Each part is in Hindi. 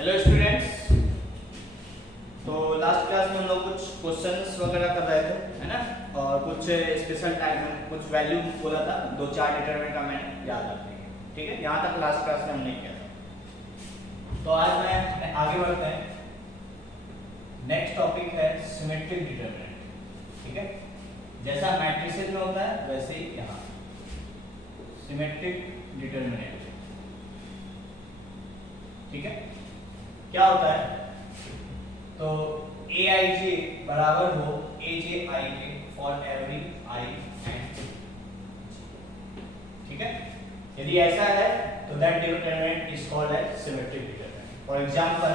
Hello students. तो लास्ट क्लास में हम लोग कुछ क्वेश्चंस वगैरह कर रहे थे, है ना, और कुछ स्पेशल टाइम में कुछ वैल्यू बोला था, दो चार डिटरमिनेंट का मैंने याद रखने के, ठीक है। यहाँ तक लास्ट क्लास में हमने किया था। तो आज मैं आगे बढ़ते हैं। नेक्स्ट टॉपिक है सिमेट्रिक डिटरमिनेंट, ठीक है। जैसा मैट्रिसेस में होता है वैसे ही यहाँ सिमेट्रिक डिटरमिनेंट, ठीक है। क्या होता है, तो ए आई जे बराबर हो ए जे आई के फॉर एवरी आई एंड, ठीक है। यदि ऐसा है तो that determinant is called as symmetric determinant. For example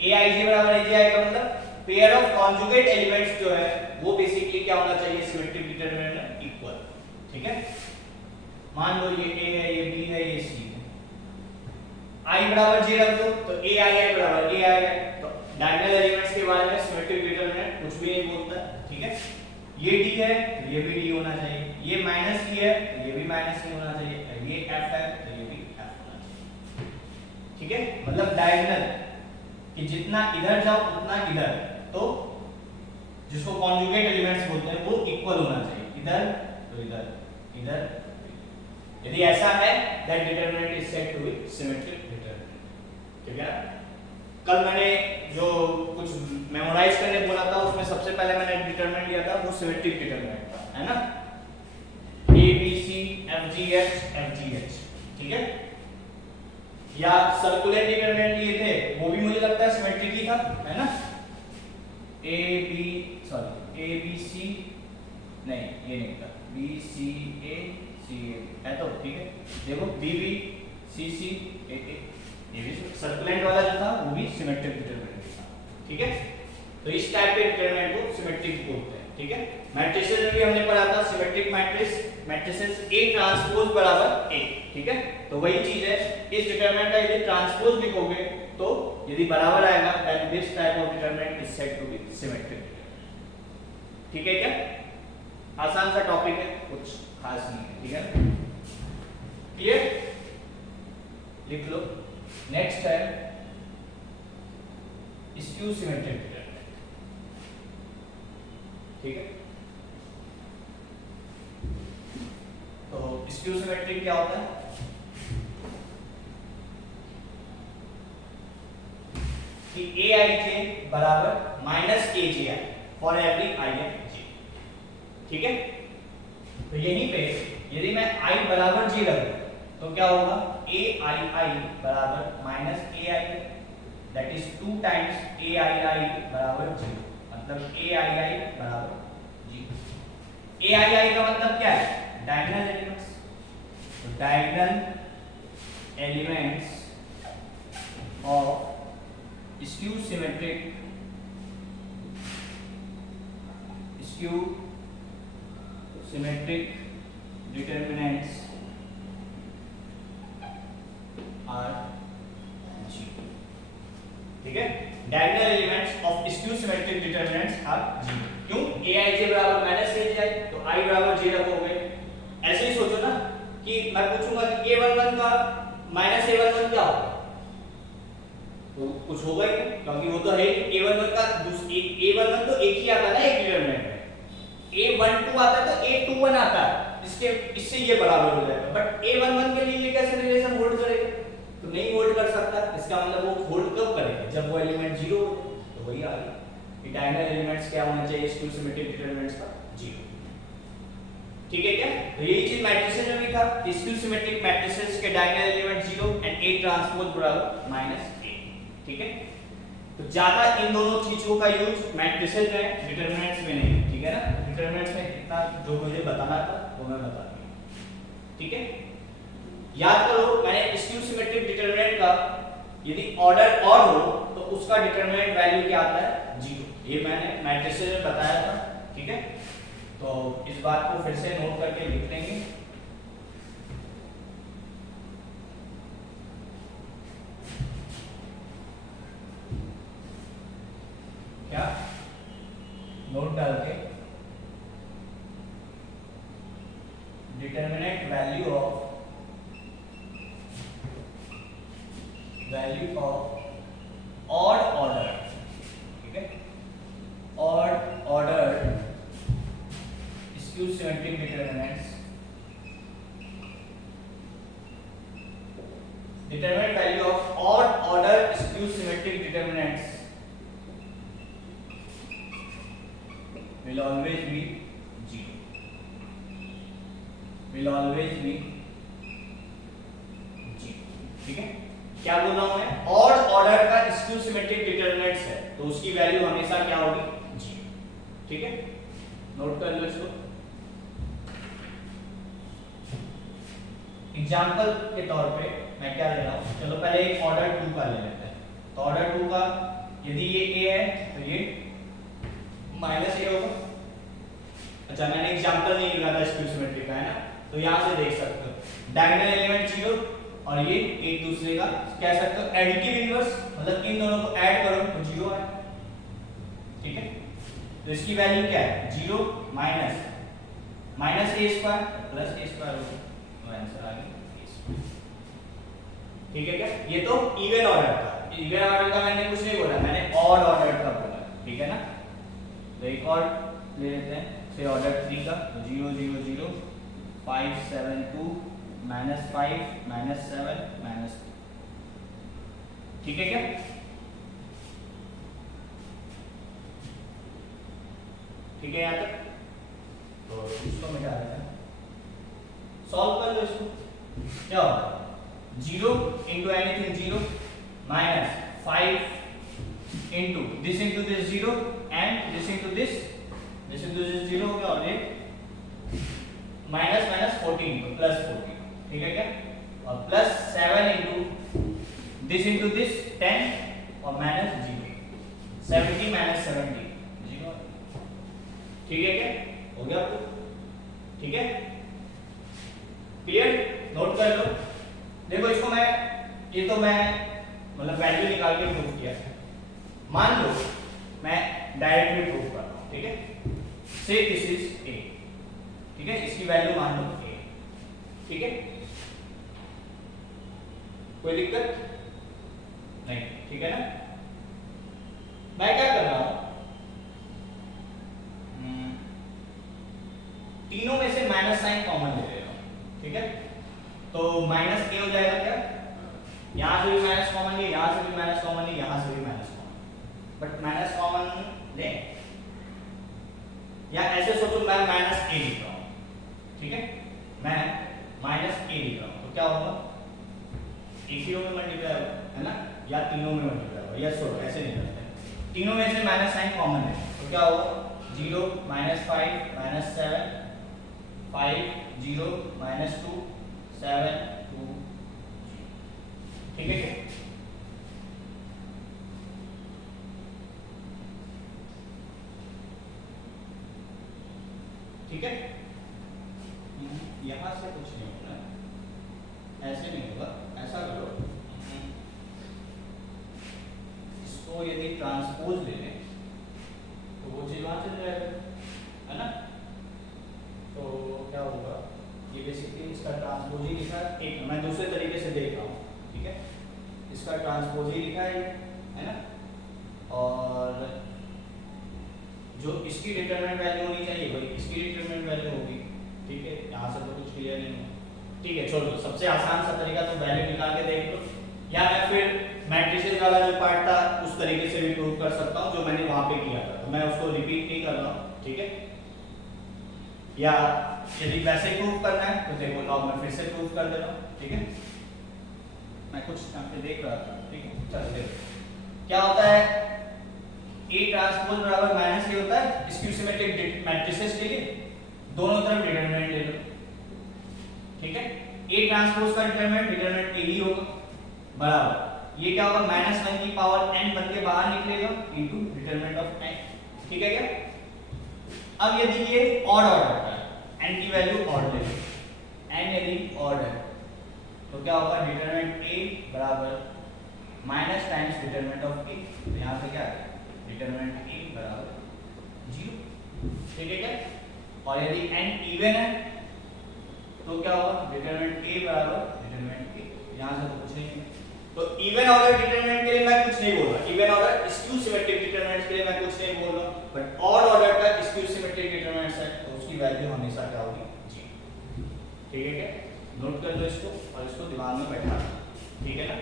A आई जे बराबर ए जे आई का मतलब पेयर ऑफ कॉन्जुगेट एलिमेंट्स जो है वो बेसिकली क्या होना चाहिए, सिमेट्रिक डिटरमिनेंट इक्वल, ठीक है। मान लो ये ए है, ये बी है, ये सी है, आई बराबर जे रख दो तो ए आई आई बराबर ए आई आई, तो डायगोनल एलिमेंट्स के बारे में सिमेट्रिक डिटरमिनेंट कुछ भी नहीं बोलता है, ठीक है। ये डी है तो ये भी डी होना चाहिए, ये माइनस ई है तो ये भी माइनस ई होना चाहिए, ये एफ है तो ये भी एफ होना चाहिए, ठीक है। मतलब डायगोनल कि जितना इधर जाओ उतना इधर, तो जिसको कॉन्जुगेट एलिमेंट्स बोलते हैं वो इक्वल होना चाहिए, इधर तो इधर, इधर। यदि ऐसा है that determinant is said to be symmetric determinant, ठीक है। कल मैंने जो कुछ मेमोराइज करने बोला था उसमें सबसे पहले मैंने डिटरमिनेंट लिया था वो सिमेट्रिक डिटरमिनेंट था, है ना, A B C F G H, ठीक है। या सर्कुलर डिटरमिनेंट लिए थे वो भी मुझे लगता है सिमेट्रिक ही था, है ना। ए बी सी नहीं, ये नहीं था, बी सी ए सी ए है तो ठीक है। देखो बी बी सी सी ए ए, ये भी सर्कुलेंट वाला जो था वो भी सिमेट्रिक डिटरमिनेंट था, ठीक है। तो इस टाइप के डिटरमिनेंट को सिमेट्रिक बोलते हैं, ठीक है। मैट्रिसेस में भी हमने पढ़ा था सिमेट्रिक मैट्रिसेस ए ट्रांसपोज बराबर ए, ठीक है। तो वही चीज है, इस डिटरमिनेंट का यदि ट्रांसपोज लिखोगे तो यदि बराबर आएगा then this type of determinant is said to be symmetric, ठीक है। क्या आसान सा टॉपिक है, कुछ खास नहीं है, ठीक है। क्लियर, लिख लो। नेक्स्ट है स्क्यू सिमेट्रिक डिटरमिनेंट, ठीक है। तो स्क्यू सिमेट्रिक क्या होता है, कि ए आई जे बराबर minus a j i for every i and j, ठीक है। तो यहीं पे यदि मैं i बराबर जी रख दूं तो क्या होगा, ए आई आई बराबर minus A I, that is 2 times A I I बराबर 0, मतलब ए आई आई बराबर 0। ए आई आई का मतलब क्या है, डायगोनल एलिमेंट्स। तो diagonal elements of skew symmetric determinants are 0, ठीक है। Diagonal elements of skew symmetric determinants are 0। क्यों, ए आई जे बराबर माइनस ए जे आई, तो आई बराबर 0 रखोगे। ऐसे ही सोचो ना कि मैं पूछूंगा कि a11 का माइनस a11 क्या होगा, तो कुछ होगा ही नहीं, क्योंकि वो तो है a11 का a11 तो एक ही आता है ना एक डिटरमिनेंट में, a12 आता है तो a21 आता है, इससे ये बराबर हो जाएगा। बट a11 के लिए ये कैसे रिलेशन होल्ड करेगा, तो नहीं होल्ड कर सकता। इसका मतलब वो होल्ड कब करेगा, जब वो एलिमेंट 0 हो। तो वही आ गया कि डायगोनल एलिमेंट्स क्या होना चाहिए स्क्यू सिमेट्रिक डिटरमिनेंट्स का 0, ठीक है। क्या, तो यही चीज मैट्रिसेस में भी था, स्क्यू सिमेट्रिक मैट्रिसेस के diagonal element 0 and A transpose बराबर माइनस ए, ठीक है। तो ज्यादा इन दोनों चीजों का यूज मैट्रिसेस में, डिटरमिनेंट्स में नहीं, ठीक है ना। डिटरमिनेंट्स में इतना जो मुझे बताना था वो मैं बता दिया, ठीक है। याद करो मैंने स्क्यू सिमेट्रिक डिटरमिनेंट का यदि ऑर्डर और हो तो उसका डिटरमिनेंट वैल्यू क्या आता है, 0। ये मैंने मैट्रिसेस में बताया था, ठीक है। तो इस बात को फिर से नोट करके लिख लेंगे। क्या नोट डाल के determinant value of odd order, ठीक है, odd order skew symmetric determinants determinate value of odd order skew symmetric determinants will always be 0, will always be 0, ठीक है। क्या बोल रहा हूं मैं, ऑड ऑर्डर का स्क्यू सिमेट्रिक डिटरमिनेंट्स है तो उसकी वैल्यू हमेशा क्या होगी, 0, ठीक है। नोट कर लो इसको। एग्जांपल के तौर पे मैं क्या ले रहा हूं, चलो पहले एक ऑर्डर 2 का ले लेते हैं। तो ऑर्डर 2 का यदि ये a है तो ये माइनस a होगा। अच्छा मैंने एग्जांपल नहीं लिखा था स्क्यू सिमेट्री का, है ना, तो यहां से देख सकते हो डायगोनल एलिमेंट 0 और ये एक दूसरे का कह सकते हो एडिटिव इनवर्स, मतलब इन दोनों को ऐड करो तो 0 है, ठीक है। तो इसकी वैल्यू क्या है, 0 minus minus a square plus a square होगा, तो आंसर आ गया a स्क्वायर, ठीक है। क्या ये तो इवन ऑर्डर था, इवन ऑर्डर का मैंने कुछ नहीं बोला, मैंने ऑड ऑर्डर का बोला, ठीक है ना। तो एक और ले लेते हैं, से ऑर्डर 3 का, तो 0 0 0 5 7 2 -5 -7 -2, ठीक है। क्या ठीक है यहाँ तक, तो इसको मिटा देते हैं, सॉल्व कर लो इसको। क्या होगा, 0 into anything 0 minus 5 into this 0 and this into this 0 हो गया, और ये माइनस 14 तो प्लस 14, ठीक है। क्या और प्लस 7 into this 10 और माइनस 0 70 minus 70 0, ठीक है। क्या हो गया आपको, ठीक है, क्लियर। नोट कर लो। देखो इसको मैं, ये तो मैं मतलब वैल्यू निकाल के प्रूव किया है, मान लो मैं डायरेक्टली प्रूव कर रहा हूं, ठीक है। से दिस इज a, ठीक है, इसकी वैल्यू मान लो a, ठीक है, कोई दिक्कत नहीं, ठीक है ना। मैं क्या कर रहा हूं, तीनों में से माइनस साइन कॉमन ले रहा हूं, ठीक है। तो माइनस a हो जाएगा, क्या यहां से भी माइनस कॉमन है, यहां से भी माइनस कॉमन है, यहां से भी minus common, but minus common ले, या ऐसे सोचो मैं माइनस a लिख रहा हूं, ठीक है, मैं माइनस a लिख रहा हूं, तो क्या होगा, एक ही में मल्टीप्लाई होगा, है ना, या तीनों में मल्टीप्लाई होगा, या छोड़ो ऐसे नहीं करते, तीनों में से माइनस साइन कॉमन है, तो क्या होगा, 0 -5 -7 5 0 -2 7 2, ठीक है। क्या ठीक है, यहां से कुछ नहीं होना, ऐसे नहीं होगा, ऐसा करो, इसको यदि ट्रांसपोज ले लें तो वो चीज वहां चल जाएगा, है ना। तो क्या होगा, ये बेसिकली इसका ट्रांसपोज ही लिखा है, एक मैं दूसरे तरीके से देख रहा हूँ, ठीक है, इसका ट्रांसपोज ही लिखा है ना, और जो इसकी डिटरमिनेंट वैल्यू होनी चाहिए वही इसकी डिटरमिनेंट वैल्यू होगी, ठीक है। यहाँ से तो कुछ क्लियर नहीं हो, ठीक है, छोड़ दो, सबसे आसान सा तरीका तो वैल्यू निकाल के देख लो, या मैं फिर मैट्रिसेस वाला जो पार्ट था उस तरीके से भी प्रूव कर सकता हूँ जो मैंने वहां पे किया था, तो मैं उसको रिपीट नहीं कर रहा हूँ, ठीक है। या यदि वैसे प्रूव करना है तो देखो लॉग में फिर से प्रूव कर दे रहा हूँ, ठीक है। मैं कुछ यहाँ पे देख रहा था, ठीक है, चलो देखो क्या होता है, A ट्रांसपोज बराबर माइनस A होता है स्क्यू सिमेट्रिक मैट्रिसेस के लिए, दोनों तरफ डिटरमिनेंट ले लो, ठीक है। A ट्रांसपोज का डिटरमिनेंट A ही होगा, बराबर ये क्या होगा, -1 की पावर n बन के बाहर निकलेगा इनटू डिटरमिनेंट ऑफ n, ठीक है। क्या अब यदि ये ऑड ऑर्डर का है, n की वैल्यू ऑड ले लो, n यदि ऑड है तो क्या होगा, डिटरमिनेंट A बराबर minus times determinant of A, तो यहां पे क्या है, डिटरमिनेंट A बराबर 0, ठीक है। क्या और यदि n इवन है तो क्या होगा, डिटरमिनेंट A बराबर डिटरमिनेंट A, यहां से तो कुछ नहीं है, तो इवन ऑर्डर डिटरमिनेंट के लिए मैं कुछ नहीं बोल रहा, इवन स्क्यू सिमेट्रिक डिटरमिनेंट्स के लिए मैं कुछ नहीं बोल रहा हूं, बट ऑड ऑर्डर का स्क्यू सिमेट्रिक डिटरमिनेंट्स है तो उसकी वैल्यू हमेशा क्या होगी, जी। ठीक है क्या, नोट कर लो इसको और इसको दिमाग में बैठा लो, ठीक है ना।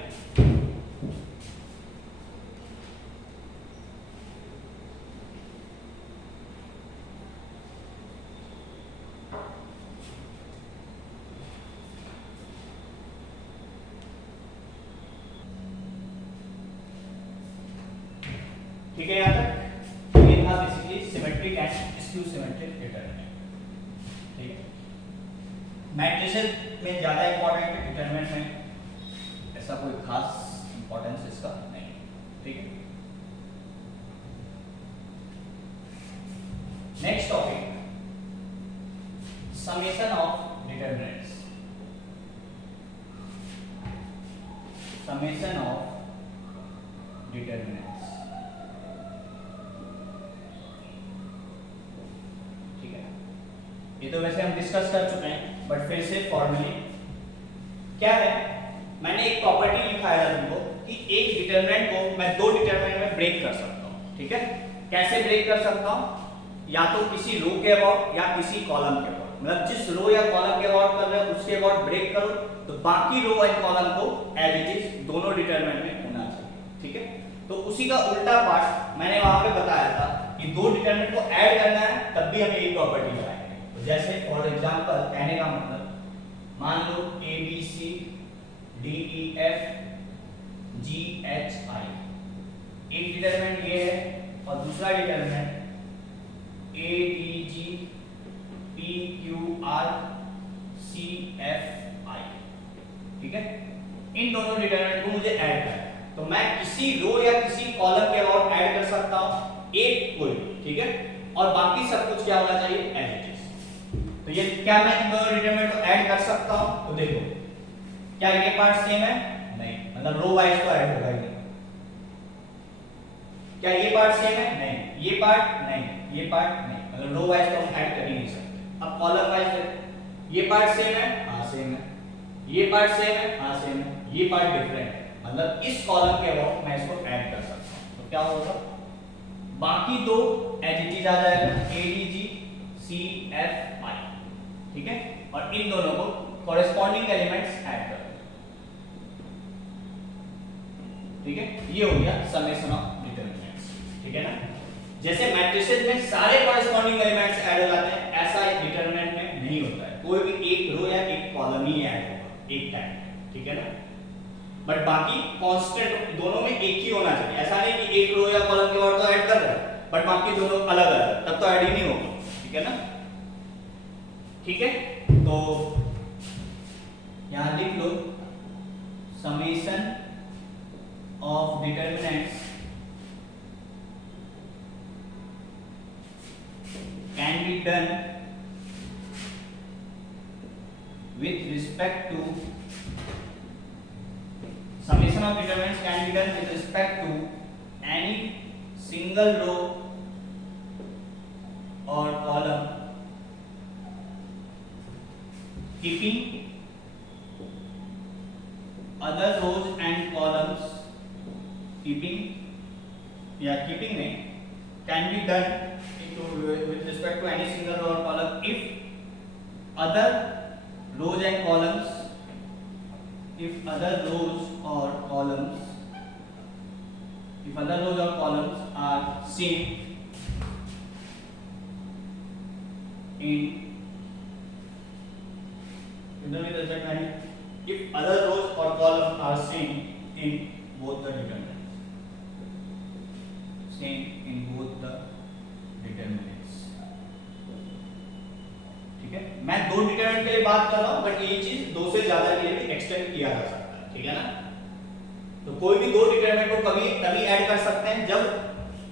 ठीक है, यहां तक ये था basically symmetric and skew symmetric determinant. ठीक है, मैट्रिसेस में ज्यादा इंपॉर्टेंट है, डिटरमिनेंट में ऐसा कोई खास इंपॉर्टेंस इसका नहीं है। ठीक है, next topic summation of determinants. Summation of determinants, ये तो वैसे हम डिस्कस कर चुके हैं, बट फिर से फॉर्मली क्या है, मैंने एक प्रॉपर्टी लिखाया था तुमको कि एक डिटरमिनेंट को मैं दो डिटरमिनेंट में ब्रेक कर सकता हूं। ठीक है, कैसे ब्रेक कर सकता हूं, या तो किसी रो के अबाउट या किसी कॉलम के अबाउट, मतलब जिस रो या कॉलम के अबाउट कर रहे हो उसके अबाउट ब्रेक करो तो बाकी रो एंड कॉलम को एज इट इज दोनों डिटरमिनेंट में होना चाहिए। ठीक है, तो उसी का उल्टा पार्ट मैंने वहां पे बताया था कि दो डिटरमिनेंट को ऐड करना है तब भी हमें ये प्रॉपर्टी लगाएंगे। जैसे फॉर एग्जांपल कहने का मतलब मान लो A B C D E F G H I, एक डिटरमिनेंट ये है और दूसरा determinant A D G P Q R C F I. ठीक है, इन दोनों डिटरमिनेंट को मुझे ऐड करना है तो मैं किसी रो या किसी कॉलम के अबाउट ऐड कर सकता हूं एक कोई। ठीक है, और बाकी सब कुछ क्या होना चाहिए, एज इट इज। तो ये क्या मैं इन दोनों डिटरमिनेंट को ऐड कर सकता हूं, तो देखो क्या ये पार्ट सेम है, नहीं, मतलब रो वाइज तो ऐड होगा ही नहीं। क्या ये पार्ट सेम है, नहीं, ये पार्ट नहीं, ये पार्ट नहीं, मतलब रो वाइज तो हम ऐड कर ही नहीं सकते। अब कॉलम वाइज देखो, ये पार्ट सेम है, हां सेम है, ये पार्ट सेम है, हां सेम है, ये पार्ट डिफरेंट है, मतलब इस कॉलम के अबाउट मैं इसको ऐड कर सकता हूं। तो क्या होगा, बाकी दो एज इट इज आ जाएगा, ए D ji C F I. ठीक है, और इन दोनों को कॉरेस्पॉन्डिंग एलिमेंट्स ऐड कर दो। ठीक है, ये हो गया समेशन ऑफ डिटरमिनेंट्स। ठीक है ना, जैसे मैट्रिसेस में सारे कॉरेस्पॉन्डिंग एलिमेंट्स ऐड हो जाते हैं, ऐसा एक डिटरमिनेंट में नहीं होता है, कोई भी एक रो या एक कॉलम ही ऐड होगा एक टाइम। ठीक है ना, बट बाकी कांस्टेंट दोनों में एक ही होना चाहिए, ऐसा नहीं कि एक रो या कॉलम के बाद तो ऐड कर रहा है बट बाकी दोनों अलग अलग, तब तो ऐड ही नहीं होगा। ठीक है ना, ठीक है, तो यहां लिख लो summation of determinants can be done with respect to summation of determinants can be done with respect to any single row or column keeping other rows and columns keeping नहीं can be done with respect to any single row or column if other rows and columns are seen in with respect to any, if other rows or columns are seen in both the determinants, ठीक है, मैं दो डिटरमिनेंट के लिए बात कर रहा हूं बट ये चीज दो से ज्यादा के लिए भी एक्सटेंड किया जा सकता है। ठीक है ना, तो कोई भी दो डिटरमिनेंट को कभी तभी ऐड कर सकते हैं जब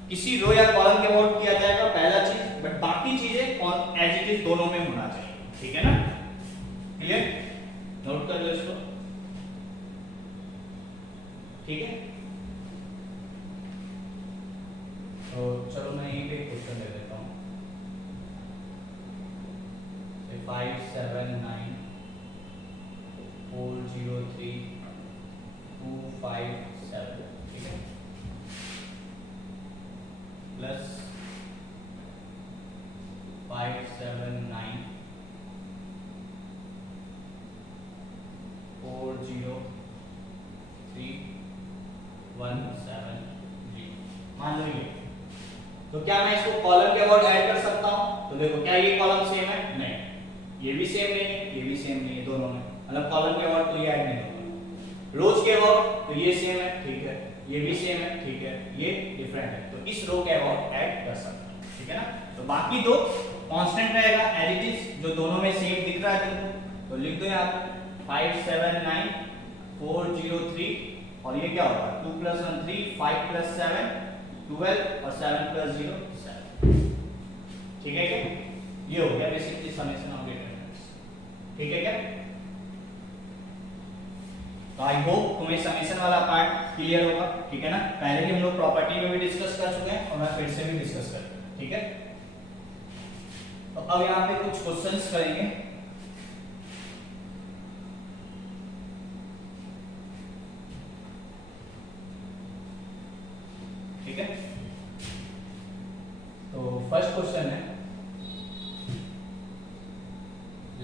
किसी रो या कॉलम के अबाउट किया जाएगा पहला चीज, बट बाकी चीजें एज इट इज दोनों में होना चाहिए। ठीक है ना, क्लियर, नोट कर लो इसको। ठीक है, तो चलो मैं यहीं पे क्वेश्चन दे देता हूं, 579403257। ठीक है, 40317 मान लो ये। तो क्या मैं इसको कॉलम के अबाउट ऐड कर सकता हूं? तो देखो क्या ये कॉलम सेम है? नहीं, ये भी सेम नहीं है, ये भी सेम नहीं है, दोनों में मतलब कॉलम के अबाउट तो ये ऐड नहीं होगा। रोज के अबाउट तो ये सेम है, ठीक है, ये भी सेम है, ठीक है, ये डिफरेंट है, तो इस रो के अबाउट ऐड कर सकते हैं, ठीक है ना। तो बाकी दो कांस्टेंट रहेगा एज इट इज, जो दोनों में सेम दिख रहा है तुमको, तो लिख दो यहाँ पे 579403 और ये क्या होगा 2 + 1 3 5 + 7 12 और 7 + 0 7, ठीक है क्या? ये हो गया बेसिकली समेशन ऑफ डिटरमिनेंट्स, ठीक है क्या? तो आई होप तुम्हें समेशन वाला पार्ट क्लियर होगा, ठीक है ना। पहले भी हम लोग प्रॉपर्टी में भी डिस्कस कर चुके हैं और मैं फिर से भी डिस्कस करूंगा, ठीक है। तो अब यहाँ पे कुछ क्वेश्चंस करेंगे, ठीक है। तो फर्स्ट क्वेश्चन है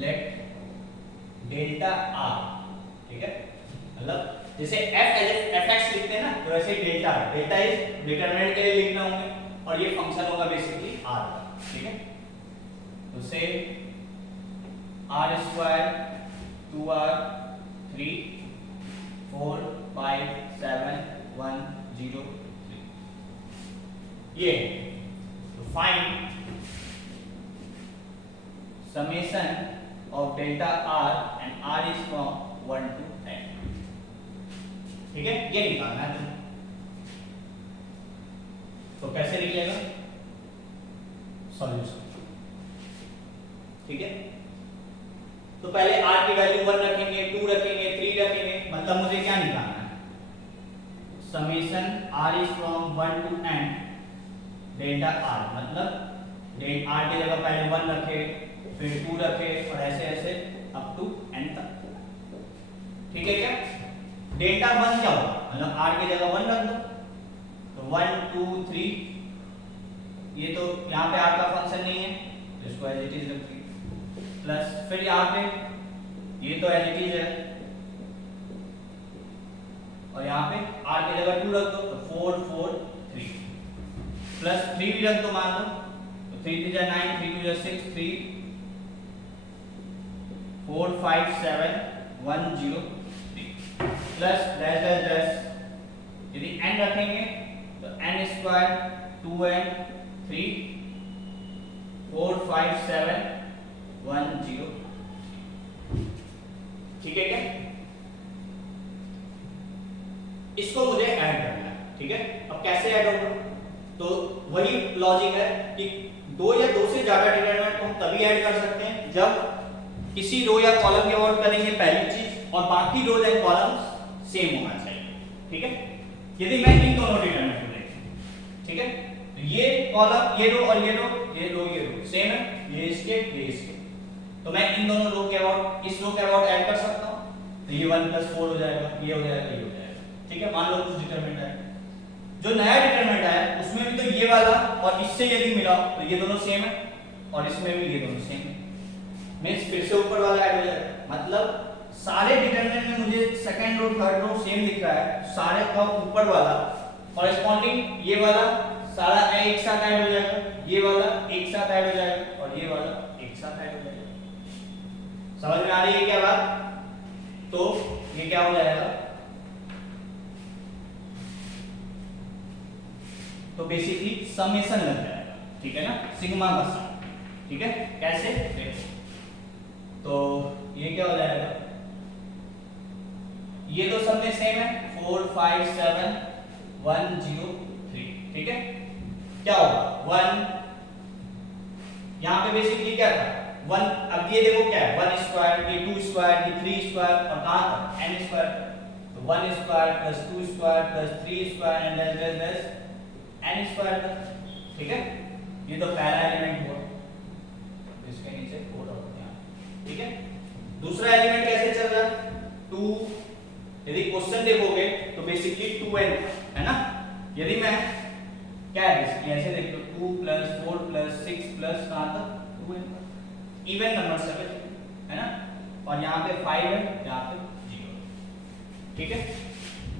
लेट डेल्टा आर, ठीक है, मतलब जैसे fx लिखते हैं ना, तो ऐसे ही डेल्टा इज डिटरमिनेंट के लिए लिखना होंगे और ये फंक्शन होगा बेसिकली r का, ठीक है। तो से r² 2r 3 4 5 7 1 0 3 ये। तो find summation of delta r and r is from 1 to n, ठीक है, ये निकालना है तुम्हें। तो कैसे निकलेगा सॉल्यूशन, ठीक है। तो पहले r की वैल्यू 1 रखेंगे, 2 रखेंगे, 3 रखेंगे, मतलब मुझे क्या निकालना है summation r is from 1 to n delta r, मतलब r की जगह पहले 1 रखे, फिर 2 रखे और ऐसे ऐसे अप टू n तक, ठीक है क्या। डेल्टा 1 क्या होगा, मतलब r की जगह 1 रख दो, तो 1 2 3, ये तो यहाँ पे r का फंक्शन नहीं है तो इसको एज इट इज रखिए, प्लस फिर यहाँ पे ये तो एज इट इज है और यहाँ पे r की जगह 2 रख दो, तो 4 4 3 प्लस 3 भी रख दो मान लो, तो 3 3 9 3 2 6 3 4 5 7 1 0 3 प्लस डैश डैश डैश, यदि n रखेंगे तो n² 2n 3 4 5 7 1 0, ठीक है क्या। इसको मुझे ऐड करना है, ठीक है। अब कैसे ऐड होगा, तो वही लॉजिक है कि दो या दो से ज्यादा डिटरमिनेंट को हम तभी ऐड कर सकते हैं जब किसी रो या कॉलम के अबाउट करेंगे पहली चीज, और बाकी रोज एंड कॉलम्स सेम होना चाहिए, ठीक है। यदि मैं इन दोनों डिटरमिनेंट को लें, ठीक है, तो ये कॉलम, ये रो और ये रो सेम है, ये इसके, तो मैं इन दोनों रो के अबाउट इस रो के अबाउट ऐड कर सकता हूं, तो ये 1 + 4 हो जाएगा, ये हो जाएगा, ये हो जाएगा, ठीक है। मान लो कुछ डिटरमिनेंट है, जो नया डिटरमिनेंट है उसमें भी तो ये वाला और इससे यदि मिला तो ये दोनों सेम है और इसमें भी ये दोनों सेम है, मींस फिर से ऊपर वाला ऐड हो जाएगा, मतलब सारे डिटरमिनेंट में मुझे second row third row same दिख रहा है, सारे का ऊपर वाला कॉरेस्पॉन्डिंग ये वाला सारा एक साथ ऐड हो जाएगा, ये वाला एक साथ ऐड हो जाएगा और ये वाला एक साथ ऐड हो जाएगा। समझ में आ रही है क्या बात? तो ये क्या हो जाएगा, तो बेसिकली समेशन लग जाएगा, ठीक है ना, सिग्मा का सम, ठीक है। कैसे, तो ये क्या हो जाएगा, ये तो सब में सेम है 4 5 7 1 0 3, ठीक है। क्या होगा 1, यहां पे बेसिकली क्या था 1, अब ये देखो क्या है 1 स्क्वायर, ये 2 स्क्वायर, ये 3 स्क्वायर और कहां तक n स्क्वायर, तो 1 square plus 2 square plus 3 square and dash dash dash n square तक, ठीक है। ये तो पहला एलिमेंट हुआ, तो इसके नीचे 4 और यहां, ठीक है। दूसरा एलिमेंट कैसे चल रहा है 2, यदि क्वेश्चन देखोगे तो बेसिकली 2n है ना, यदि मैं क्या है ऐसे देख लो 2 + 4 + 6 प्लस कहां तक 2n, इवन नंबर से है ना, और यहां पे 5 है, यहां पे 0, ठीक है,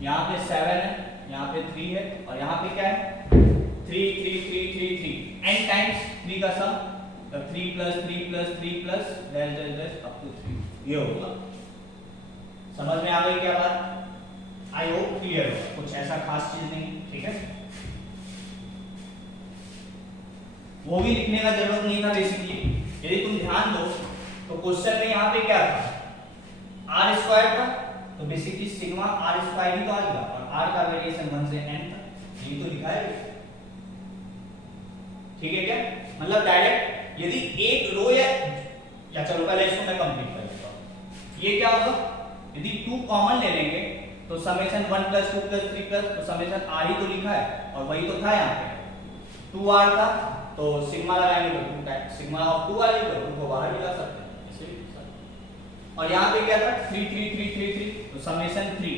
यहाँ पे 7 है, यहाँ पे 3 है और यहाँ पे क्या है 3 3 3 3 3 n टाइम्स 3 का सम, तो 3 plus 3 plus 3 plus dash dash dash up to 3 ये होगा। समझ में आ गई क्या बात? आई होप क्लियर होगा, कुछ ऐसा खास चीज नहीं, ठीक है। वो भी लिखने का जरूरत नहीं था बेसिकली, यदि तुम ध्यान दो तो क्वेश्चन में यहाँ पे क्या था आर स्क्वायर था, तो बेसिकली सिग्मा आर स्क्वायर ही तो आ गया और आर का वेरिएशन 1 से n था, यही तो लिखा है, ठीक है क्या? मतलब डायरेक्ट यदि एक रो या चलो पहले इसको मैं कंप्लीट कर लेता हूं। ये क्या होगा, यदि 2 कॉमन ले लेंगे तो समेशन 1 प्लस 2 प्लस 3 प्लस तो समेशन r ही तो लिखा है और वही तो था यहाँ पे 2r था, तो सिग्मा लगाएंगे तो 2 टाइम्स सिग्मा ऑफ 2 r तो 2 को बाहर भी ला सकते हैं ऐसे भी लिख सकते हैं। और यहाँ पे क्या था 3 3 3 3 3 तो summation 3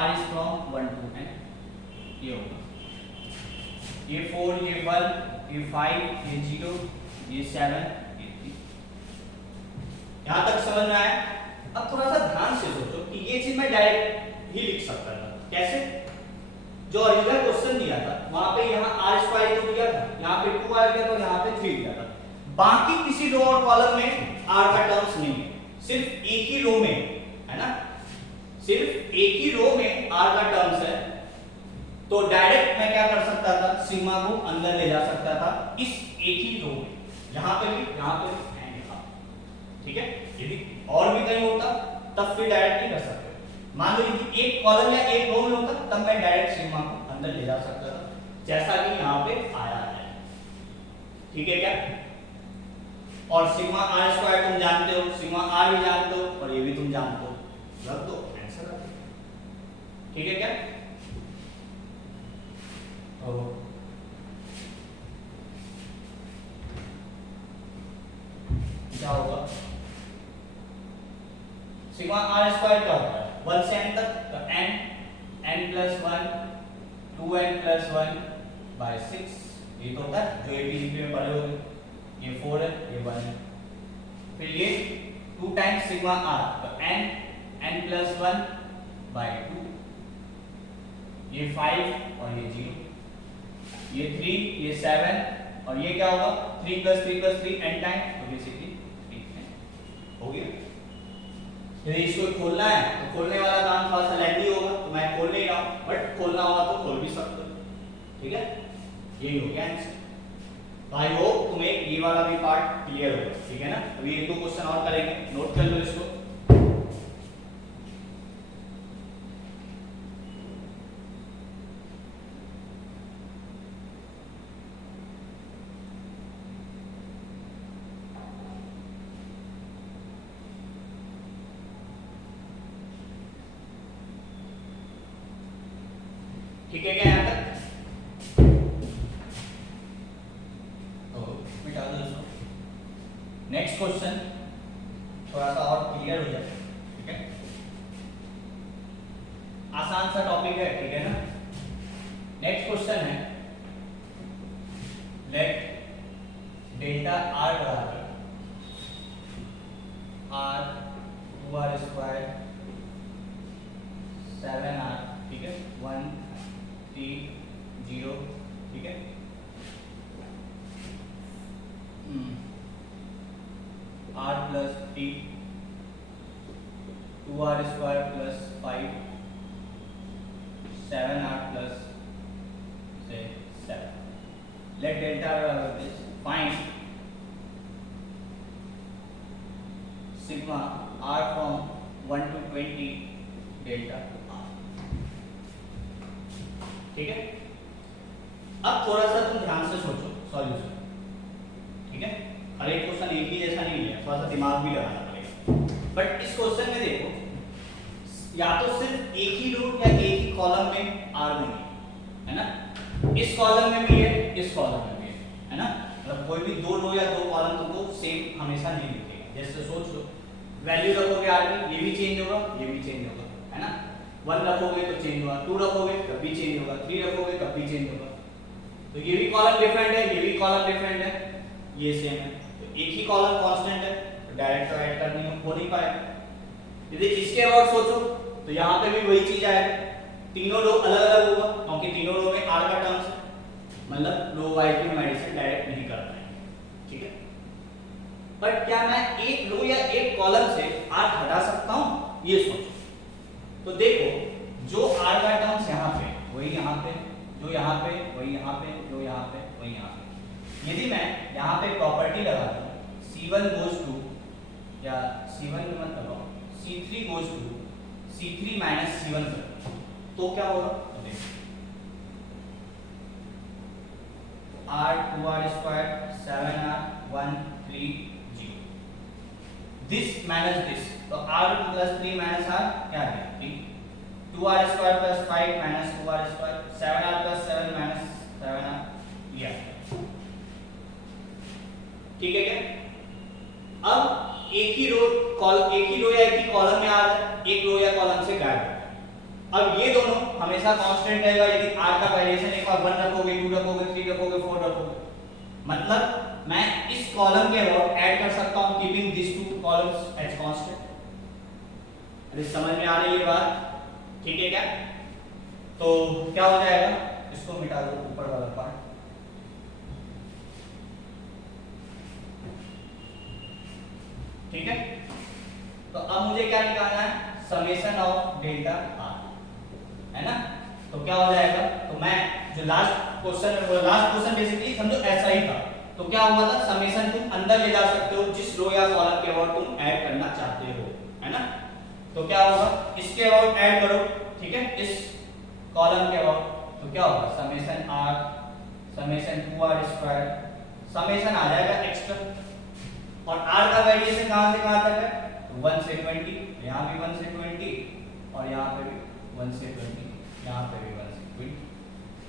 r is from 1 to n ये होगा, ये 4 ये 1 ये 5 ये 0 ये 7 ये 3। यहाँ तक समझ में आया? अब थोड़ा सा ध्यान से सोचो कि ये चीज मैं डायरेक्ट ही लिख सकता था, कैसे? जो ओरिजिनल क्वेश्चन दिया था वहां पे यहाँ r स्क्वायर तो दिया था, यहाँ पे 2 आ गया तो यहाँ पे 3 दिया था, बाकी किसी रो और कॉलम में r का टर्म्स नहीं है, सिर्फ एक ही रो में है ना, सिर्फ एक ही रो में r का टर्म्स है, तो डायरेक्ट मैं क्या कर सकता था सिग्मा को अंदर ले जा सकता था इस एक ही रो में, यहाँ पे भी यहाँ पे एंड यहाँ, ठीक है। यदि और भी कहीं होता तब फिर डायरेक्ट नहीं कर सकते, मान लो यदि एक कॉलम या एक रो में होता तब मैं डायरेक्ट सिग्मा को अंदर ले जा सकता था, जैसा कि यहाँ पे आया है, ठीक है क्या? और सिग्मा आर स्क्वायर तुम जानते हो, सिग्मा आर भी जानते हो और ये भी तुम जानते हो, रख दो आंसर आ गया, ठीक है क्या? क्या होगा सिग्मा आर स्क्वायर क्या होता है 1 से n तक, तो n plus 1 2n plus 1 bye 6 ये तो होता है जो एबीसीडी में पढ़े होंगे, ये 4 है ये 1 है, फिर ये 2 टाइम्स सिग्मा आर तो n प्लस 1 बाय 2 ये 5 और ये 0 ये 3 ये 7 और ये क्या होगा 3 प्लस 3 प्लस 3 n टाइम तो बेसिकली 3 हो गया। यदि इसको खोलना है तो खोलने वाला काम थोड़ा सा लेंथी होगा, तो मैं खोल नहीं रहा हूं, बट खोलना होगा तो खोल भी सकते हो, ठीक है। यही हो गया आंसर। तो आई होप तुम्हें ये वाला भी पार्ट क्लियर होगा, ठीक है ना। अभी 1-2 क्वेश्चन और करेंगे, नोट कर लो इसको। ठीक है क्या यहाँ तक? तो मिटा दो इसको। नेक्स्ट क्वेश्चन थोड़ा सा और क्लियर हो जाए, ठीक है। आसान सा टॉपिक है, ठीक है ना। नेक्स्ट क्वेश्चन है लेट डेल्टा आर बराबर r 2r स्क्वायर 7r, ठीक है 1 3 0, ठीक है r plus 3 2r square plus 5 7r plus 7। Let delta बराबर this, find sigma r from 1 to 20 delta r, ठीक है। अब थोड़ा सा तुम ध्यान से सोचो सॉल्यूशन, ठीक है। हर एक क्वेश्चन एक ही जैसा नहीं है, थोड़ा सा दिमाग भी लगाना पड़ेगा। बट इस क्वेश्चन में देखो या तो सिर्फ एक ही रो या एक ही कॉलम में r नहीं है ना, इस कॉलम में भी है इस कॉलम में भी है ना, मतलब कोई भी 2 रो या 2 कॉलम तुमको सेम हमेशा नहीं दिखेगा। जैसे सोच लो वैल्यू रखोगे r की, ये भी चेंज होगा ये भी चेंज होगा, है ना। 1 रखोगे तो चेंज होगा, 2 रखोगे तब भी चेंज होगा, 3 रखोगे तब भी चेंज होगा। तो ये भी कॉलम डिफरेंट है ये भी कॉलम डिफरेंट है, ये सेम है, तो एक ही कॉलम कांस्टेंट है तो डायरेक्ट तो ऐड करनी हो नहीं पाएगा। यदि इसके और सोचो तो यहाँ पे भी वही चीज आएगा, तीनों रो अलग अलग होगा क्योंकि तीनों रो में आर का टर्म्स है, मतलब रो वाइज में हम एडिशन डायरेक्ट नहीं कर पाएंगे, ठीक है। बट क्या मैं एक रो या एक कॉलम से आर हटा सकता हूँ, ये सोचो। तो देखो जो आर का टर्म्स यहाँ पे वही यहाँ पे, जो यहाँ पे वही यहाँ पे, जो यहाँ पे वही यहाँ पे। यदि मैं यहाँ पे प्रॉपर्टी लगा दूँ C1 goes to, या C1 मत लगाओ, C3 goes to C3 minus C1 कर, तो क्या होगा? तो देखो R 2R square 7R 1 3 0, this minus this, तो R plus 3 minus R क्या है? 3, 2R square plus 5 minus 2R square, 7R plus 7 minus 7R, ये ठीक है क्या? अब एक ही रो या एक ही कॉलम में आ रहा है, एक रो या कॉलम से गायब है। अब ये दोनों हमेशा कांस्टेंट रहेगा यदि r का वेरिएशन एक बार 1 रखोगे, 2 रखोगे, 3 रखोगे, 4 रखोगे, मतलब मैं इस कॉलम के अबाउट ऐड कर सकता हूं keeping this two columns as constant. अरे समझ में आ रही है बात? ठीक है क्या? तो क्या हो जाएगा, इसको मिटा दो ऊपर वाला पार्ट, ठीक है। तो अब मुझे क्या निकालना है, समेशन ऑफ डेल्टा आर, है ना। तो क्या हो जाएगा, तो मैं जो लास्ट क्वेश्चन बेसिकली समझो ऐसा ही था। तो क्या हुआ था, समेशन तुम अंदर ले जा सकते हो जिस रो या कॉलम के अबाउट तुम ऐड करना चाहते हो, है ना। तो क्या होगा, इसके अबाउट ऐड करो, ठीक है, इस कॉलम के अबाउट, तो क्या होगा, summation R, summation 2r square, summation आ जाएगा एक्स्ट्रा, और r का वेरिएशन कहां से कहां तक है, 1 से 20, यहाँ भी 1 से 20 और यहाँ पे भी 1 से 20, यहाँ पे भी 1 से 20,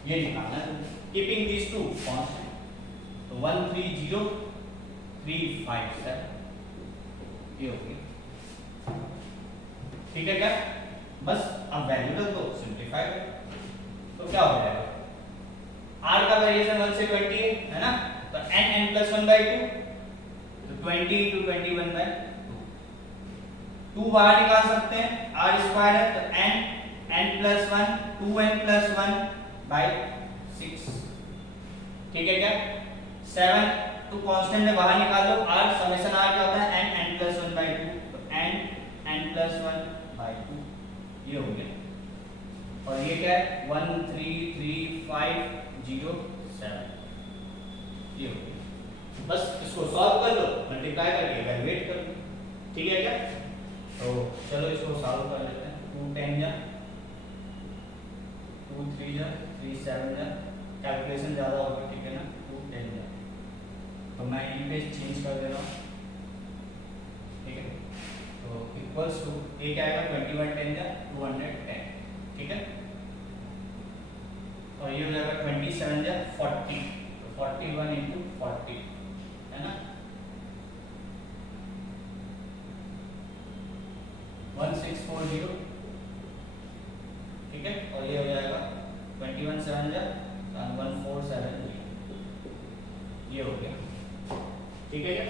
ये निकालना है कीपिंग दिस टू कांस्टेंट। तो 1 3 0 3 5 7, ये हो गया, ठीक है क्या? बस अब वैल्यू रख दो, सिंपलीफाई करो, तो क्या हो जाएगा, r का वेरिएशन 1 से 20 है ना, तो n plus 1/2, तो 20 into 21/2, 2 बाहर निकाल सकते हैं, r स्क्वायर है तो n plus 1 2n plus 1 by 6, ठीक है क्या? 7 तो कांस्टेंट है, बाहर निकाल लो, r समेशन r क्या होता है, n plus 1/2, तो n plus 1 by 2, ये हो गया। और ये क्या है, 1 3 3 5 0 7, ये हो गया। बस इसको सॉल्व कर लो, मल्टीप्लाई करके इवैल्यूएट कर लो, ठीक है क्या? तो चलो इसको सॉल्व कर लेते हैं। 2 10 जा, 2 3 जा, 3 7 जा, कैलकुलेशन ज़्यादा होगा, ठीक है ना। 2 10 जा, तो मैं इन पे चेंज कर दे रहा हूँ, ठीक है। तो इक्वल्स टू ए क्या आएगा, 21 10 जा 210, ठीक है। और ये हो जाएगा 27 जा 40, तो 41 into 40, है ना, 1640, ठीक है। और ये हो जाएगा 21 7 जा 1470, ये हो गया, ठीक है क्या?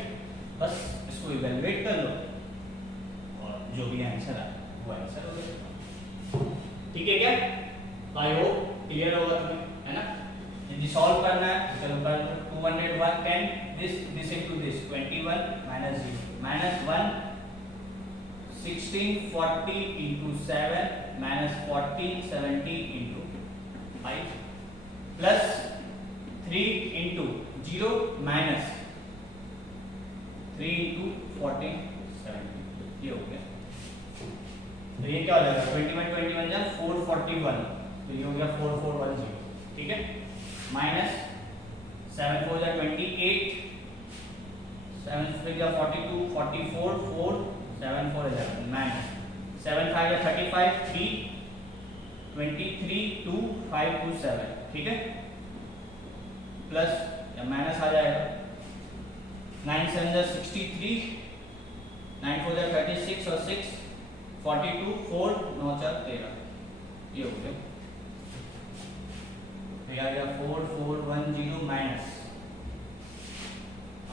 बस इसको इवैल्यूएट कर लो और जो भी आंसर आए वो आंसर हो जाएगा, ठीक है क्या? आई होप क्लियर होगा तुम्हें, है ना। यदि सॉल्व करना है तो चलो कर लो, 201 10 this into this 21 minus 0 minus 1 16 40 into 7 minus 40 70 into 5 plus 3 into 0 minus 3 into 40 70, ये हो गया। तो ये क्या हो जाएगा, 21 21 जा 441, तो ये हो गया 4410, ठीक है। माइनस 7 4 जा 28, 7 3 जा 42 44 4 7 4 11, माइनस 7 5 जा 35 3 23 2 5 2 7, ठीक है। प्लस या माइनस आ जाएगा 9 7 जा 63, 9 4 जा 36 और 6 42 4 9 4 13, ये हो गया। तो आ गया 4410 माइनस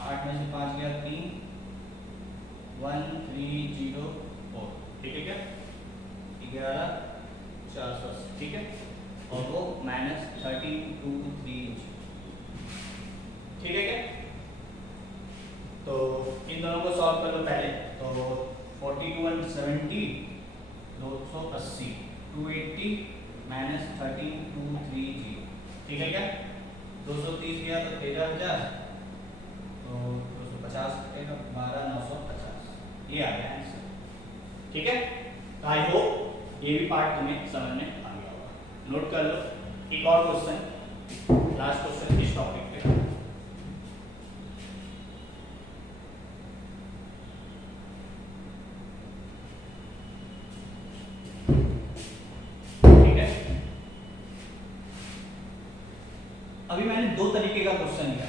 8 में से 5 गया 3 1304, ठीक है क्या? 11,480, ठीक है, और वो -13,230, ठीक है क्या? तो इन दोनों को सॉल्व कर लो पहले। तो 42,170 280 280 -13,230, ठीक है क्या? 230 गया तो 13,000, तो 250 कटेगा 12,950, ये आ गया आंसर, ठीक है। तो आई होप ये भी पार्ट तुम्हें समझ में आ गया होगा। नोट कर लो एक और क्वेश्चन, लास्ट क्वेश्चन इस टॉपिक पे। अभी मैंने दो तरीके का क्वेश्चन लिया।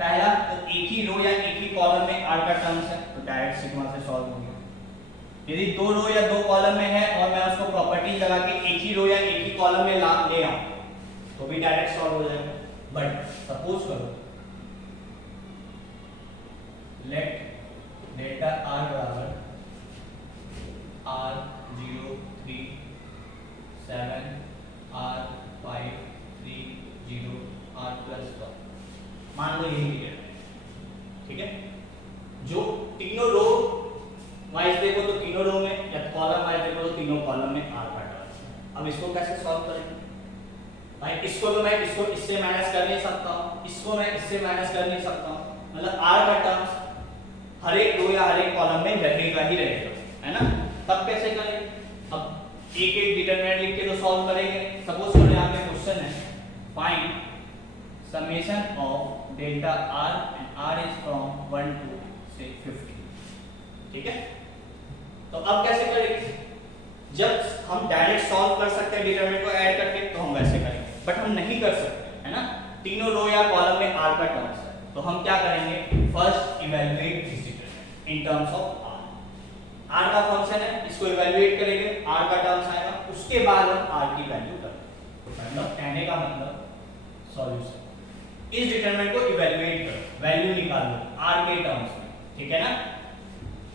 पहला तो एक ही रो या एक ही कॉलम में r का टर्म्स है तो डायरेक्ट सिग्मा से सॉल्व हो गया। यदि दो रो या दो कॉलम में है और मैं उसको प्रॉपर्टी लगा के एक ही रो या एक ही कॉलम में ले आऊं तो भी डायरेक्ट सॉल्व हो जाएगा। बट सपोज करो लेट डेल्टा r बराबर r0 3 7 r5 3 0 r+1, मान लो यही है, ठीक है। जो तीनों रो वाइज देखो तो तीनों रो में, या कॉलम वाइज देखो तो तीनों कॉलम में r का टर्म। अब इसको कैसे सॉल्व करेंगे भाई? इसको तो मैं इसको इससे माइनस कर नहीं सकता हूं, इसको मैं इससे माइनस कर नहीं सकता हूं, मतलब r का टर्म्स हर एक रो या हर एक कॉलम में रहेगा ही रहेगा, है ना। तब कैसे करेंगे? अब एक एक डिटरमिनेंट लिख के तो सॉल्व करेंगे। सपोज करो यहां पे क्वेश्चन है find summation of delta r and r is from 1 to say 50, ठीक है। तो अब कैसे करेंगे? जब हम डायरेक्ट सॉल्व कर सकते हैं डिटरमिनेंट को ऐड करके तो हम वैसे करेंगे, बट हम नहीं कर सकते, है ना। तीनों रो या कॉलम में r का टर्म्स है तो हम क्या करेंगे? First evaluate this determinant in terms of r का फंक्शन है, इसको इवैल्यूएट करेंगे, r का टर्म्स आएगा, उसके बाद हम r की वैल्यू करेंगे। मतलब कहने का मतलब सॉल्यूशन, इस डिटरमिनेंट को इवैल्यूएट करो, वैल्यू निकालो r के टर्म्स में, ठीक है ना।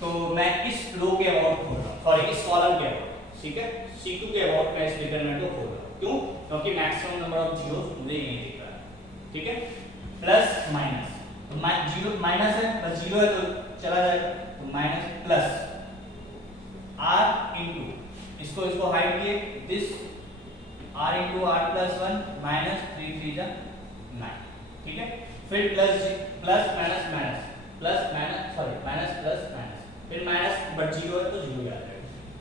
तो मैं इस रो के अबाउट खोल रहा हूं, सॉरी इस कॉलम के अबाउट, ठीक है, C2 के अबाउट मैं इस डिटरमिनेंट को खोल रहा हूं। क्यों? क्योंकि मैक्सिमम नंबर ऑफ जीरोस मुझे यही दिख रहा है, ठीक है। प्लस माइनस, तो जीरो माइनस है प्लस जीरो है तो चला जाएगा, तो माइनस प्लस r इनटू इसको हाइड किए this r into r+1 minus 3 3 जा 9, ठीक है। फिर plus plus minus minus plus minus sorry minus plus minus, फिर माइनस बट जीरो है तो जीरो आ जाएगा।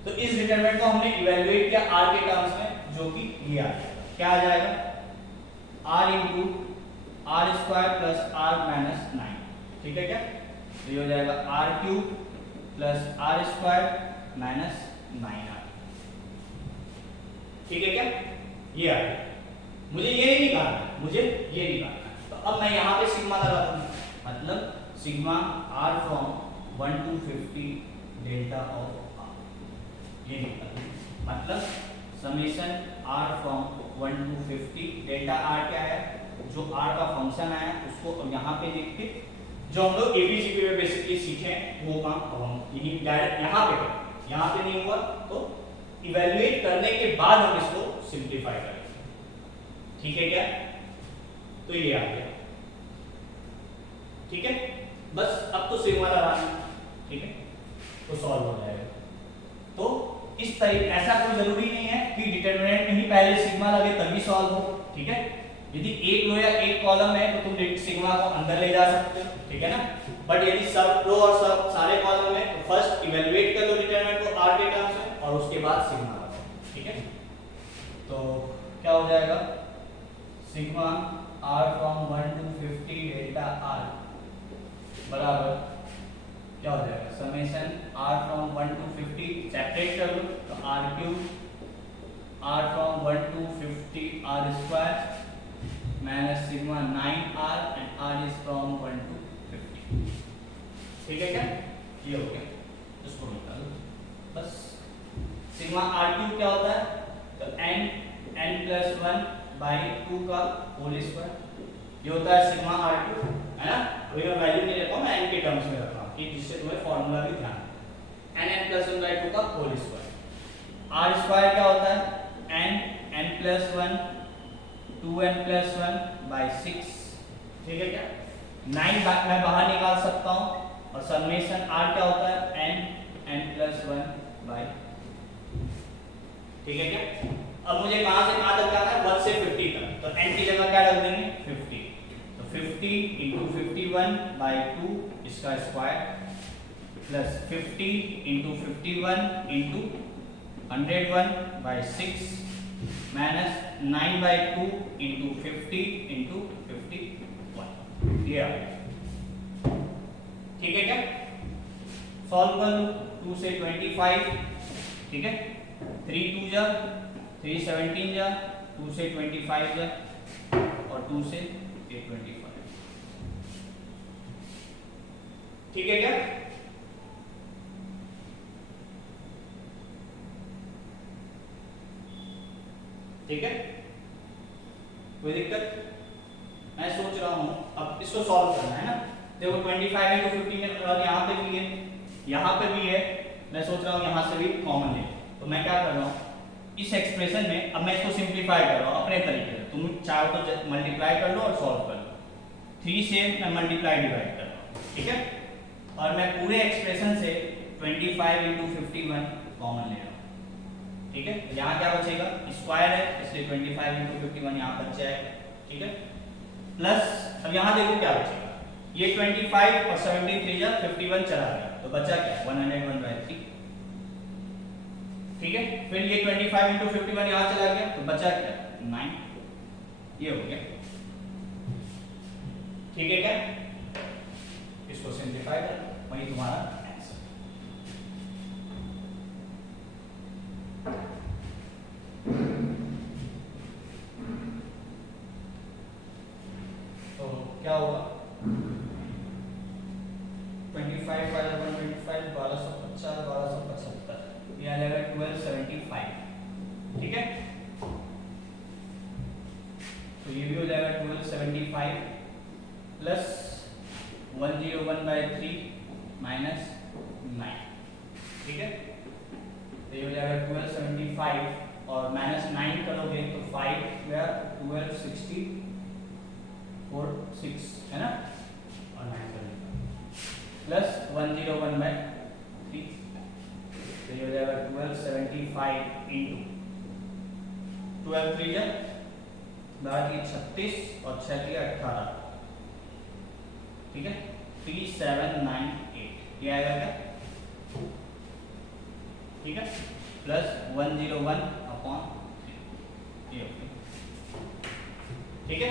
तो इस डिटरमिनेंट को हमने इवैल्यूएट किया r के टर्म्स में, जो कि ये आ जाएगा, क्या आ जाएगा? r into r² plus r minus 9, ठीक है क्या। तो ये हो जाएगा r³ plus r² minus 9r, ठीक है क्या। ये आ गया। मुझे ये नहीं निकालना, मुझे ये निकालना। तो अब मैं यहाँ पे सिग्मा लगा दूंगा, मतलब sigma r from 1 to 50 delta of r, ये निकाल, मतलब summation r from 1 to 50 delta r क्या है? जो r का फंक्शन आया उसको यहाँ पे लिख के, जो हम लोग एबीसीपी में बेसिकली सीखे वो काम अब हम यही डायरेक्ट यहाँ पे करें। यहाँ पे नहीं हुआ तो इवैल्यूएट करने के बाद हम इसको सिंप्लीफाई करेंगे, ठीक है क्या। तो ये आ गया, ठीक है। बस अब तो सिग्मा लगाना, ठीक है, तो सॉल्व हो जाएगा। तो इस तरीके, ऐसा कोई जरूरी नहीं है कि डिटरमिनेंट में ही पहले सिग्मा लगे तभी सॉल्व हो, ठीक है। यदि एक रो या एक कॉलम है तो तुम सिग्मा को अंदर ले जा सकते हो, ठीक है ना। बट यदि सब रो और सब सारे कॉलम है तो फर्स्ट इवैल्यूएट कर लो डिटरमिनेंट को r के टर्म्स में और उसके बाद सिग्मा लगाओ, ठीक है। तो क्या हो जाएगा? Sigma r from 1 to 50 delta r बराबर क्या हो जाएगा? Summation r from 1 to 50 separate कर लो तो r³ r from 1 to 50 r² minus sigma 9r and r is from 1 to 50, ठीक है क्या। ये हो गया, इसको निकालो बस। सिग्मा r³ क्या होता है? तो n+1/2 का होल स्क्वायर, ये होता है सिग्मा r³, है ना। अभी मैं वैल्यू नहीं रखा हूं, मैं n के टर्म्स में रख रहा हूं कि जिससे तुम्हें फार्मूला भी ध्यान रहे। n+1/2 का होल स्क्वायर, आर स्क्वायर क्या होता है, n plus 1 2n plus 1 by 6, ठीक है क्या। 9 मैं बाहर निकाल सकता हूँ और समेशन r क्या होता है, n प्लस 1 बाई, ठीक है क्या। अब मुझे कहाँ से कहाँ तक जाना है, 1 से 50 तक, तो n की जगह क्या रख देंगे 50, तो 50 इंटू 51 बाई 2 इसका square plus 50 into 51 into 101 by 6 minus 9 by 2 into 50 into 51, ये आ गया, ठीक है क्या। सॉल्व कर लो, 2 से 25, ठीक है, 3 2 जा 3 17 जा, 2 से 25 जा और 2 से 25, ठीक है क्या। ठीक है, कोई दिक्कत। मैं सोच रहा हूं अब इसको सॉल्व करना है ना, देखो 25 इंटू 50 में यहाँ पे भी है, यहाँ पे भी है, मैं सोच रहा हूँ यहाँ से भी कॉमन ले, तो मैं क्या कर रहा हूँ इस एक्सप्रेशन में, अब मैं इसको सिंप्लीफाई कर रहा हूँ अपने तरीके से, तुम चाहो तो मल्टीप्लाई कर लो और सॉल्व कर लो, 3 से मैं मल्टीप्लाई डिवाइड कर रहा हूँ, ठीक है, और मैं पूरे एक्सप्रेशन से 25 इंटू 51 कॉमन ले रहा हूँ, ठीक है। यहाँ क्या बचेगा, स्क्वायर है इसलिए 25 इंटू 51 यहाँ बच जाएगा, ठीक है, प्लस अब यहाँ देखो क्या बचेगा, ये 25 और 73 जा 51 चला गया, तो बचा क्या 101/3, ठीक है। फिर ये 25 इंटू 51 यहाँ चला गया, तो बचा क्या 9, ये हो गया, ठीक है क्या। इसको सिंप्लीफाई कर, वही तुम्हारा आंसर। तो क्या होगा 25 5 125 1250 1275, ये आ जाएगा 1275, ठीक है। तो ये भी हो जाएगा 1275 प्लस 101/3 माइनस 9, ठीक है, तो ये हो जाएगा 1275 और माइनस 9 करोगे तो 5 या 1260 4 6 है ना, और 9 प्लस 101/3, तो ये हो जाएगा 1275 इंटू 12 3 जा 36 और 6 18, ठीक है, 3798, ये आएगा क्या, ठीक है, प्लस 101/3, ये ठीक है,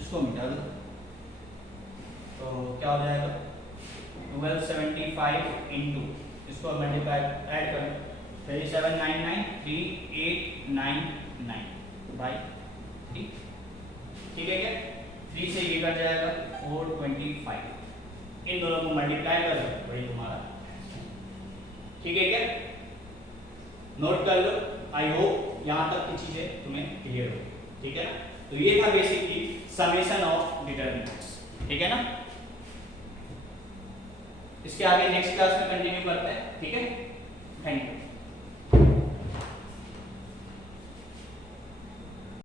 इसको मिटा दो, तो क्या हो जाएगा 1275 इंटू इसको मल्टीप्लाई ऐड करो 3799 3899 बाई 3, ठीक है क्या, 3 से ये कट जाएगा 425, इन दोनों को मल्टीप्लाई कर लो वही तुम्हारा, ठीक है क्या। नोट कर लो, आई होप यहाँ तक की चीजें तुम्हें क्लियर हो, ठीक है ना। तो ये था बेसिकली समेशन ऑफ डिटरमिनेंट्स, ठीक है ना। इसके आगे नेक्स्ट क्लास में कंटिन्यू करते हैं, ठीक है, थैंक यू।